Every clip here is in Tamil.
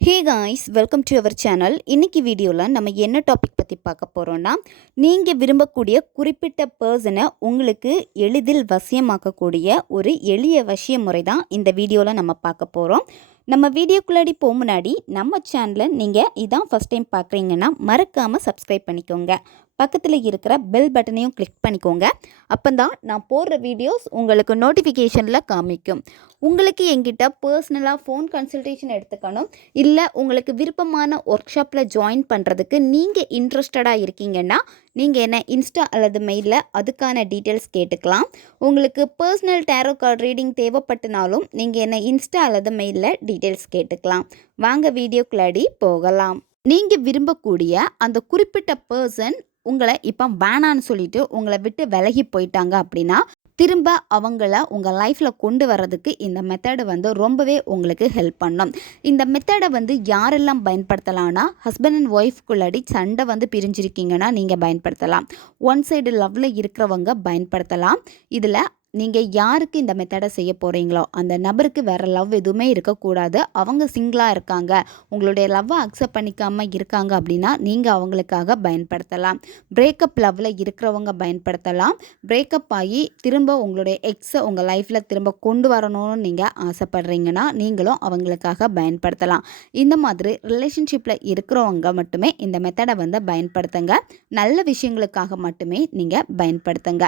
Hey guys welcome to our channel இன்றைக்கி வீடியோவில் நம்ம என்ன டாபிக் பற்றி பார்க்க போகிறோன்னா நீங்கள் விரும்பக்கூடிய குறிப்பிட்ட பர்சனை உங்களுக்கு எளிதில் வசியமாக்கக்கூடிய ஒரு எளிய வசிய முறை தான் இந்த வீடியோவில் நம்ம பார்க்க போகிறோம் நம்ம வீடியோக்குள்ளாடி போக முன்னாடி நம்ம சேனலை நீங்கள் இதான் ஃபஸ்ட் டைம் பார்க்குறீங்கன்னா மறக்காமல் சப்ஸ்கிரைப் பண்ணிக்கோங்க. பக்கத்தில் இருக்கிற பெல் பட்டனையும் கிளிக் பண்ணிக்கோங்க. அப்போ தான் நான் போடுற வீடியோஸ் உங்களுக்கு நோட்டிஃபிகேஷனில் காமிக்கும். உங்களுக்கு எங்கிட்ட பர்சனலாக ஃபோன் கன்சல்டேஷன் எடுத்துக்கணும். இல்லை உங்களுக்கு விருப்பமான ஒர்க் ஷாப்பில் ஜாயின் பண்ணுறதுக்கு நீங்கள் இன்ட்ரெஸ்டடாக இருக்கீங்கன்னா நீங்கள் என்ன இன்ஸ்டா அல்லது மெயிலில் அதுக்கான டீட்டெயில்ஸ் கேட்டுக்கலாம். உங்களுக்கு பர்சனல் டேரோ கார்டு ரீடிங் தேவைப்பட்டனாலும் நீங்கள் என்ன இன்ஸ்டா அல்லது மெயிலில் டீட்டெயில்ஸ் கேட்டுக்கலாம். வாங்க வீடியோக்குள்ளாடி போகலாம். நீங்கள் விரும்பக்கூடிய அந்த குறிப்பிட்ட பர்சன் உங்களை இப்போ வேணான்னு சொல்லிட்டு உங்களை விட்டு விலகி போயிட்டாங்க அப்படின்னா திரும்ப அவங்கள உங்கள் லைஃப்பில் கொண்டு வர்றதுக்கு இந்த மெத்தடை வந்து ரொம்பவே உங்களுக்கு ஹெல்ப் பண்ணும். இந்த மெத்தடை வந்து யாரெல்லாம் பயன்படுத்தலாம்னா ஹஸ்பண்ட் அண்ட் ஒய்ஃப்குள்ளாடி சண்டை வந்து பிரிஞ்சிருக்கீங்கன்னா நீங்கள் பயன்படுத்தலாம். ஒன் சைடு லவ்வில் இருக்கிறவங்க பயன்படுத்தலாம். இதில் நீங்கள் யாருக்கு இந்த மெத்தடை செய்ய போகிறீங்களோ அந்த நபருக்கு வேறு லவ் எதுவுமே இருக்கக்கூடாது. அவங்க சிங்கிளாக இருக்காங்க. உங்களுடைய லவ்வை அக்செப்ட் பண்ணிக்காமல் இருக்காங்க அப்படின்னா நீங்கள் அவங்களுக்காக பயன்படுத்தலாம். பிரேக்கப் லவ்வில் இருக்கிறவங்க பயன்படுத்தலாம். பிரேக்கப் ஆகி திரும்ப உங்களுடைய எக்ஸை உங்கள் லைஃப்பில் திரும்ப கொண்டு வரணும்னு நீங்கள் ஆசைப்படுறீங்கன்னா நீங்களும் அவங்களுக்காக பயன்படுத்தலாம். இந்த மாதிரி ரிலேஷன்ஷிப்பில் இருக்கிறவங்க மட்டுமே இந்த மெத்தடை வந்து பயன்படுத்துங்க. நல்ல விஷயங்களுக்காக மட்டுமே நீங்கள் பயன்படுத்துங்க.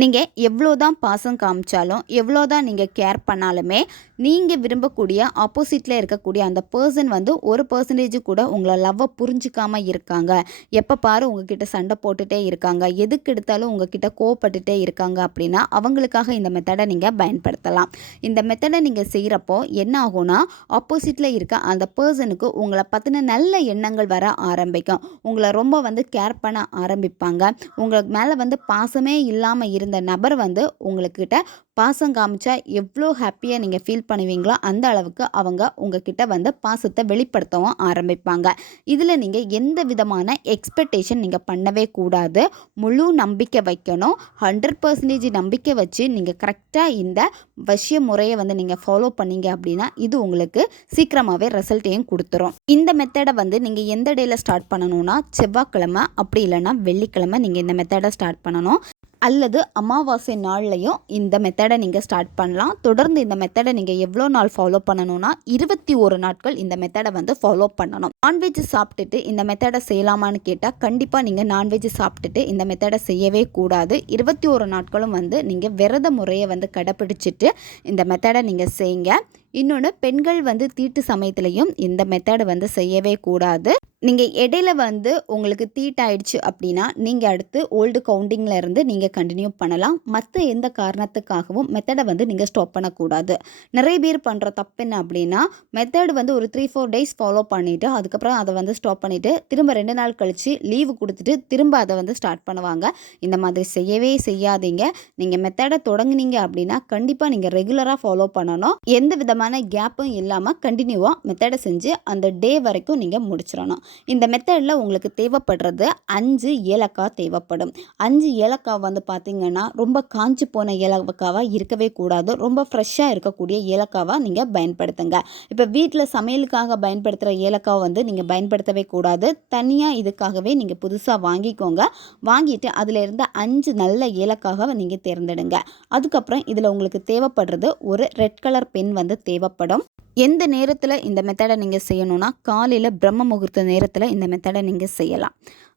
நீங்கள் எவ்வளோ தான் பாசம் காமிச்சாலும் எவ்வளோ தான் நீங்கள் கேர் பண்ணாலுமே நீங்கள் விரும்பக்கூடிய ஆப்போசிட்டில் இருக்கக்கூடிய அந்த பர்சன் வந்து ஒரு பர்சன்டேஜ் கூட உங்களை லவ்வை புரிஞ்சிக்காமல் இருக்காங்க. எப்போ பாரு உங்ககிட்ட சண்டை போட்டுகிட்டே இருக்காங்க. எதுக்கு எடுத்தாலும் உங்ககிட்ட கோவப்பட்டுட்டே இருக்காங்க அப்படின்னா அவங்களுக்காக இந்த மெத்தடை நீங்கள் பயன்படுத்தலாம். இந்த மெத்தடை நீங்கள் செய்கிறப்போ என்ன ஆகும்னா ஆப்போசிட்டில் இருக்க அந்த பர்சனுக்கு உங்களை பற்றின நல்ல எண்ணங்கள் வர ஆரம்பிக்கும். உங்களை ரொம்ப வந்து கேர் பண்ண ஆரம்பிப்பாங்க. உங்களுக்கு மேலே வந்து பாசமே இல்லாமல் இருந்து நபர் வந்து உங்கள்கிட்ட பாசம் காமிச்சா எவ்வளோ ஹாப்பியாக நீங்கள் ஃபீல் பண்ணுவீங்களோ அந்த அளவுக்கு அவங்க உங்ககிட்ட வந்து பாசத்தை வெளிப்படுத்தவும் ஆரம்பிப்பாங்க. இதில் நீங்கள் எந்த விதமான எக்ஸ்பெக்டேஷன் நீங்கள் பண்ணவே கூடாது. முழு நம்பிக்கை வைக்கணும். ஹண்ட்ரட் பர்சன்டேஜ் நம்பிக்கை வச்சு நீங்கள் கரெக்டாக இந்த வசிய முறையை வந்து நீங்கள் ஃபாலோ பண்ணீங்க அப்படின்னா இது உங்களுக்கு சீக்கிரமாகவே ரிசல்ட்டையும் கொடுத்துரும். இந்த மெத்தடை வந்து நீங்கள் எந்த டேயில் ஸ்டார்ட் பண்ணணும்னா செவ்வாய்க்கிழமை அப்படி இல்லைன்னா வெள்ளிக்கிழமை நீங்கள் இந்த மெத்தடை ஸ்டார்ட் பண்ணணும். அல்லது அமாவாசை நாள்லையும் இந்த மெத்தடை நீங்கள் ஸ்டார்ட் பண்ணலாம். தொடர்ந்து இந்த மெத்தடை நீங்கள் எவ்வளோ நாள் ஃபாலோ பண்ணணும்னா இருபத்தி ஒரு நாட்கள் இந்த மெத்தடை வந்து ஃபாலோ பண்ணணும். நான்வெஜ் சாப்பிட்டுட்டு இந்த மெத்தடை செய்யலாமான்னு கேட்டால் கண்டிப்பாக நீங்கள் நான்வெஜ் சாப்பிட்டுட்டு இந்த மெத்தடை செய்யவே கூடாது. இருபத்தி ஒரு நாட்களும் வந்து நீங்கள் விரத முறையை வந்து கடைப்பிடிச்சிட்டு இந்த மெத்தடை நீங்கள் செய்யுங்க. இன்னொன்று பெண்கள் வந்து தீட்டு சமயத்துலேயும் இந்த மெத்தடை வந்து செய்யவே கூடாது. நீங்கள் இடையில வந்து உங்களுக்கு தீட்டாயிடுச்சு அப்படின்னா நீங்கள் அடுத்து ஓல்டு கவுண்டிங்கில் இருந்து நீங்கள் கண்டினியூ பண்ணலாம். மற்ற எந்த காரணத்துக்காகவும் மெத்தடை வந்து நீங்கள் ஸ்டாப் பண்ணக்கூடாது. நிறைய பேர் பண்ணுற தப்பு என்ன அப்படின்னா மெத்தட் வந்து ஒரு த்ரீ ஃபோர் டேஸ் ஃபாலோ பண்ணிவிட்டு அதுக்கப்புறம் அதை வந்து ஸ்டாப் பண்ணிவிட்டு திரும்ப ரெண்டு நாள் கழித்து லீவு கொடுத்துட்டு திரும்ப அதை வந்து ஸ்டார்ட் பண்ணுவாங்க. இந்த மாதிரி செய்யவே செய்யாதீங்க. நீங்கள் மெத்தடை தொடங்குனீங்க அப்படின்னா கண்டிப்பாக நீங்கள் ரெகுலராக ஃபாலோ பண்ணணும். எந்த விதமான கேப்பும் இல்லாமல் கண்டினியூவாக மெத்தடை செஞ்சு அந்த டே வரைக்கும் நீங்கள் முடிச்சிடணும். இந்த மெத்தடில் உங்களுக்கு தேவைப்படுறது அஞ்சு ஏலக்காய் தேவைப்படும். அஞ்சு ஏலக்காய் வந்து பார்த்திங்கன்னா ரொம்ப காஞ்சி போன ஏலக்காவாக இருக்கவே கூடாது. ரொம்ப ஃப்ரெஷ்ஷாக இருக்கக்கூடிய ஏலக்காவாக நீங்கள் பயன்படுத்துங்க. இப்போ வீட்டில் சமையலுக்காக பயன்படுத்துகிற ஏலக்காய் வந்து நீங்கள் பயன்படுத்தவே கூடாது. தனியாக இதுக்காகவே நீங்கள் புதுசாக வாங்கிக்கோங்க. வாங்கிட்டு அதில் இருந்த அஞ்சு நல்ல ஏலக்காக நீங்கள் தேர்ந்தெடுங்க. அதுக்கப்புறம் இதில் உங்களுக்கு தேவைப்படுறது ஒரு ரெட் கலர் பென் வந்து தேவைப்படும். எந்த நேரத்தில் இந்த மெத்தடை நீங்கள் செய்யணும்னா காலையில் பிரம்ம முகூர்த்த நேரத்தில் இந்த மெத்தடை நீங்கள் செய்யலாம்.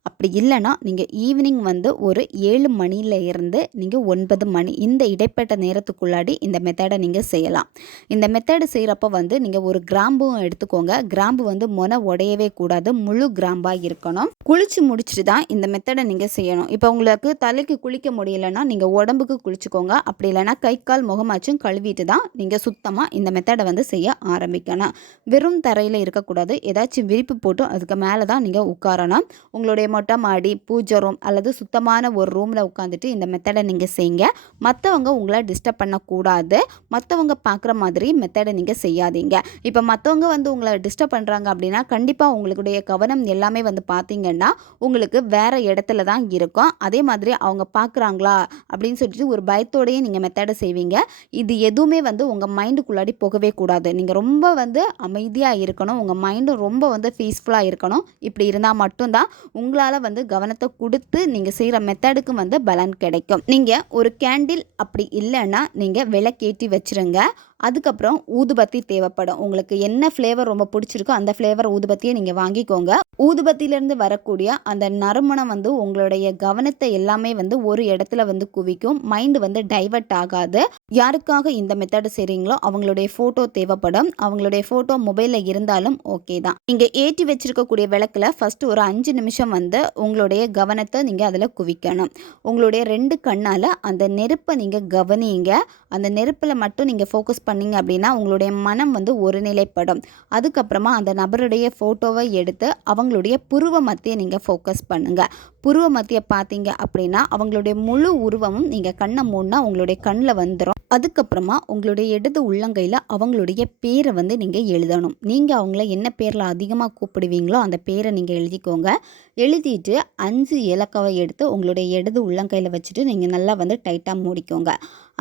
அப்படி இல்லைன்னா நீங்கள் ஈவினிங் வந்து ஒரு ஏழு மணியில் இருந்து நீங்கள் ஒன்பது மணி இந்த இடைப்பட்ட நேரத்துக்குள்ளாடி இந்த மெத்தடை நீங்கள் செய்யலாம். இந்த மெத்தடு செய்கிறப்ப வந்து நீங்கள் ஒரு கிராம்பும் எடுத்துக்கோங்க. கிராம்பு வந்து மொன உடையவே கூடாது. முழு கிராம்பாக இருக்கணும். குளிச்சு முடிச்சுட்டு தான் இந்த மெத்தடை நீங்கள் செய்யணும். இப்போ உங்களுக்கு தலைக்கு குளிக்க முடியலைன்னா நீங்கள் உடம்புக்கு குளிச்சுக்கோங்க. அப்படி இல்லைன்னா கை கால் முகமாச்சும் கழுவிட்டு தான் நீங்கள் சுத்தமாக இந்த மெத்தடை வந்து செய்ய ஆரம்பிக்கணும். வெறும் தரையில் இருக்கக்கூடாது. ஏதாச்சும் விரிப்பு போட்டு அதுக்கு மேலே தான் நீங்கள் உட்காரணும். உங்களுடைய மொட்டை மாடி பூஜை ரூம் அல்லது சுத்தமான ஒரு ரூமில் உட்காந்துட்டு இந்த மெத்தடை நீங்கள் செய்யுங்க. மற்றவங்க உங்களை டிஸ்டர்ப் பண்ணக்கூடாது. மற்றவங்க பார்க்குற மாதிரி மெத்தடை நீங்கள் செய்யாதீங்க. இப்போ மற்றவங்க வந்து உங்களை டிஸ்டர்ப் பண்ணுறாங்க அப்படின்னா கண்டிப்பாக உங்களுடைய கவனம் எல்லாமே வந்து பார்த்தீங்கன்னா உங்களுக்கு வேறு இடத்துல தான் இருக்கும். அதே மாதிரி அவங்க பார்க்குறாங்களா அப்படின்னு சொல்லிட்டு ஒரு பயத்தோடையே நீங்கள் மெத்தடை செய்வீங்க. இது எதுவுமே வந்து உங்கள் மைண்டுக்குள்ளாடி போகவே கூடாது. நீங்கள் ரொம்ப வந்து அமைதியாக இருக்கணும். உங்கள் மைண்டும் ரொம்ப வந்து பீஸ்ஃபுல்லாக இருக்கணும். இப்படி இருந்தால் மட்டும்தான் உங்களை உங்களால் வந்து கவனத்தை கொடுத்து நீங்கள் செய்கிற மெத்தடுக்கும் வந்து பலன் கிடைக்கும். நீங்கள் ஒரு கேண்டில் அப்படி இல்லைன்னா நீங்கள் விளக்கேற்றி வச்சுருங்க. அதுக்கப்புறம் ஊதுபத்தி தேவைப்படும். உங்களுக்கு என்ன ஃப்ளேவர் ரொம்ப பிடிச்சிருக்கோ அந்த ஃப்ளேவர் ஊதுபத்தியை நீங்கள் வாங்கிக்கோங்க. ஊதுபத்தியிலேருந்து வரக்கூடிய அந்த நறுமணம் வந்து உங்களுடைய கவனத்தை எல்லாமே வந்து ஒரு இடத்துல வந்து குவிக்கும். மைண்டு வந்து டைவர்ட் ஆகாது. யாருக்காக இந்த மெத்தடு செய்கிறீங்களோ அவங்களுடைய ஃபோட்டோ தேவைப்படும். அவங்களுடைய ஃபோட்டோ மொபைலில் இருந்தாலும் ஓகே தான். நீங்கள் ஏற்றி வச்சிருக்கக்கூடிய விளக்கில் ஃபஸ்ட்டு ஒரு அஞ்சு நிமிஷம் வந்து உங்களுடைய கவனத்தை நீங்கள் அதில் குவிக்கணும். உங்களுடைய ரெண்டு கண்ணால் அந்த நெருப்பை நீங்கள் கவனிங்க. அந்த நெருப்பில் மட்டும் நீங்கள் ஃபோக்கஸ் பண்ணீங்க அப்படின்னா உங்களுடைய மனம் வந்து ஒருநிலைப்படும். அதுக்கப்புறமா அந்த நபருடைய ஃபோட்டோவை எடுத்து அவங்களுடைய புருவ மத்தியை நீங்கள் ஃபோக்கஸ் பண்ணுங்கள் புருவ மத்தியை பார்த்தீங்க அப்படின்னா அவங்களுடைய முழு உருவமும் நீங்கள் கண்ணை மூடினா உங்களுடைய கண்ணில் வந்துடும் அதுக்கப்புறமா உங்களுடைய இடது உள்ளங்கையில் அவங்களுடைய பேரை வந்து நீங்கள் எழுதணும். நீங்கள் அவங்கள என்ன பேரில் அதிகமாக கூப்பிடுவீங்களோ அந்த பேரை நீங்கள் எழுதிக்கோங்க. எழுதிட்டு அஞ்சு இலக்கவை எடுத்து உங்களுடைய இடது உள்ளங்கையில் வச்சுட்டு நீங்கள் நல்லா வந்து டைட்டாக மூடிக்கோங்க.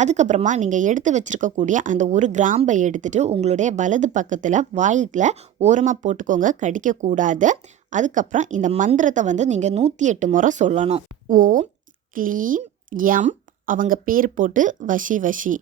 அதுக்கப்புறமா நீங்கள் எடுத்து வச்சுருக்கக்கூடிய அந்த ஒரு கிராம்பை எடுத்துகிட்டு உங்களுடைய வலது பக்கத்தில் வாயில் ஓரமாக போட்டுக்கோங்க கடிக்கக்கூடாது. அதுக்கப்புறம் இந்த மந்திரத்தை வந்து நீங்கள் நூற்றி எட்டு முறை சொல்லணும். ஓம் க்ளீம் எம் அவங்க பேர் போட்டு வஷி வஷி.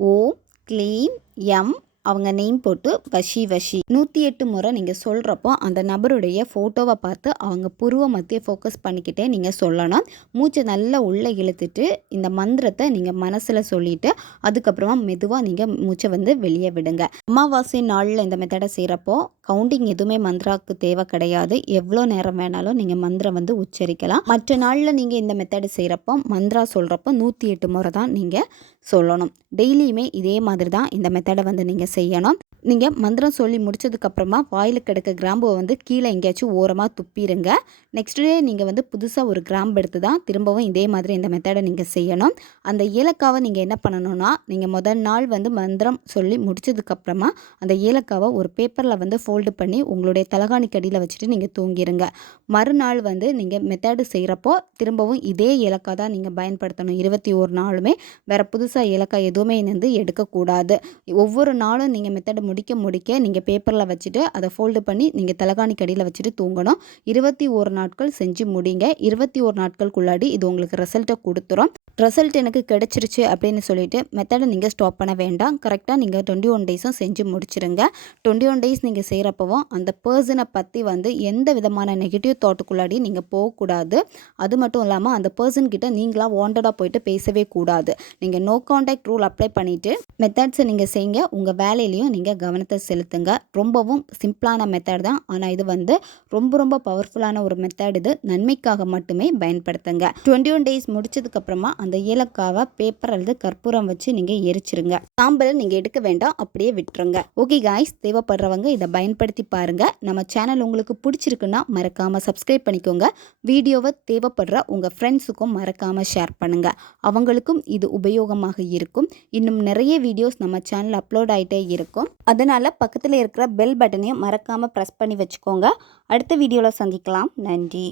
ஓம் க்ளீம் எம் அவங்க நேம் போட்டு வஷி வஷி. நூற்றி எட்டு முறை நீங்கள் சொல்கிறப்போ அந்த நபருடைய ஃபோட்டோவை பார்த்து அவங்க புருவ மத்திய ஃபோக்கஸ் பண்ணிக்கிட்டே நீங்கள் சொல்லணும். மூச்சை நல்லா உள்ளே இழுத்துட்டு இந்த மந்திரத்தை நீங்கள் மனசில் சொல்லிவிட்டு அதுக்கப்புறமா மெதுவாக நீங்கள் மூச்சை வந்து வெளியே விடுங்க. அமாவாசை நாளில் இந்த மெத்தடை செய்கிறப்போ கவுண்டிங் எதுவுமே மந்திராவுக்கு தேவை கிடையாது. எவ்வளோ நேரம் வேணாலும் நீங்கள் மந்திரம் வந்து உச்சரிக்கலாம். மற்ற நாளில் நீங்கள் இந்த மெத்தடு செய்கிறப்போ மந்திரா சொல்கிறப்போ நூற்றி எட்டு முறை தான் நீங்கள் சொல்லணும். டெய்லியுமே இதே மாதிரி தான் இந்த மெத்தடை வந்து நீங்கள் செய்யணும். நீங்கள் மந்திரம் சொல்லி முடிச்சதுக்கப்புறமா வாயில் கிடக்க கிராம்புவை வந்து கீழே எங்கேயாச்சும் ஓரமாக துப்பிடுங்க நெக்ஸ்ட் டே நீங்கள் வந்து புதுசாக ஒரு கிராம்பு எடுத்து தான் திரும்பவும் இதே மாதிரி இந்த மெத்தடை நீங்கள் செய்யணும். அந்த ஏலக்காவை நீங்கள் என்ன பண்ணணும்னா நீங்கள் முதல் நாள் வந்து மந்திரம் சொல்லி முடிச்சதுக்கப்புறமா அந்த ஏலக்காவை ஒரு பேப்பரில் வந்து ஃபோல்டு பண்ணி உங்களுடைய தலகாணி கடியில் வச்சுட்டு நீங்கள் தூங்கிடுங்க மறுநாள் வந்து நீங்கள் மெத்தடு செய்கிறப்போ திரும்பவும் இதே ஏலக்காய் தான் நீங்கள் பயன்படுத்தணும். இருபத்தி ஒரு நாளுமே வேறு புதுசாக ஏலக்காய் எதுவுமே வந்து எடுக்கக்கூடாது. ஒவ்வொரு நாளும் நீங்கள் மெத்தடு முடிக்க முடிக்க நீங்கள் பேப்பரில் வச்சுட்டு அதை ஃபோல்டு பண்ணி நீங்கள் தலைகாணி கடியில் வச்சுட்டு தூங்கணும். இருபத்தி ஒரு நாட்கள் செஞ்சு முடிங்க. இருபத்தி ஒரு நாட்களுக்குள்ளாடி இது உங்களுக்கு ரிசல்ட்டை கொடுத்துரும். ரிசல்ட் எனக்கு கிடச்சிருச்சு அப்படின்னு சொல்லிட்டு மெத்தடை நீங்கள் ஸ்டாப் பண்ண வேண்டாம். கரெக்டாக நீங்கள் டுவெண்ட்டி ஒன் டேஸும் செஞ்சு முடிச்சிருங்க. டுவெண்ட்டி ஒன் டேஸ் நீங்கள் செய்கிறப்பவும் அந்த பர்சனை பற்றி வந்து எந்த விதமான நெகட்டிவ் தாட்டுக்குள்ளாடி நீங்கள் போகக்கூடாது. அது மட்டும் இல்லாமல் அந்த பர்சன்கிட்ட நீங்களாக வாண்டடாக போயிட்டு பேசவே கூடாது. நீங்கள் நோ காண்டாக்ட் ரூல் அப்ளை பண்ணிவிட்டு மெத்தட்ஸை நீங்கள் செய்யுங்க. உங்கள் வேலையிலையும் நீங்கள் கவனத்தை செலுத்துங்க. ரொம்பவும் சிம்பிளான மெத்தட் தான். ஆனால் இது வந்து ரொம்ப ரொம்ப பவர்ஃபுல்லான ஒரு மெத்தட் இது. நன்மைக்காக மட்டுமே பயன்படுத்துங்க. டுவெண்ட்டி ஒன் டேஸ் முடிச்சதுக்கப்புறமா அந்த ஏலக்காவை பேப்பர் அல்லது கற்பூரம் வச்சு நீங்கள் எரிச்சிருங்க. சாம்பலை நீங்கள் எடுக்க வேண்டாம் அப்படியே விட்டுருங்க. ஓகே காய்ஸ் தேவைப்படுறவங்க இதை பயன்படுத்தி பாருங்கள் நம்ம சேனல் உங்களுக்கு பிடிச்சிருக்குன்னா மறக்காமல் சப்ஸ்கிரைப் பண்ணிக்கோங்க. வீடியோவை தேவைப்படுற உங்கள் ஃப்ரெண்ட்ஸுக்கும் மறக்காமல் ஷேர் பண்ணுங்கள் அவங்களுக்கும் இது உபயோகமாக இருக்கும். இன்னும் நிறைய வீடியோஸ் நம்ம சேனல் அப்லோட் ஆகிட்டே இருக்கும். அதனால் பக்கத்தில் இருக்கிற பெல் பட்டனையும் மறக்காமல் ப்ரெஸ் பண்ணி வச்சுக்கோங்க. அடுத்த வீடியோவில் சந்திக்கலாம். நன்றி.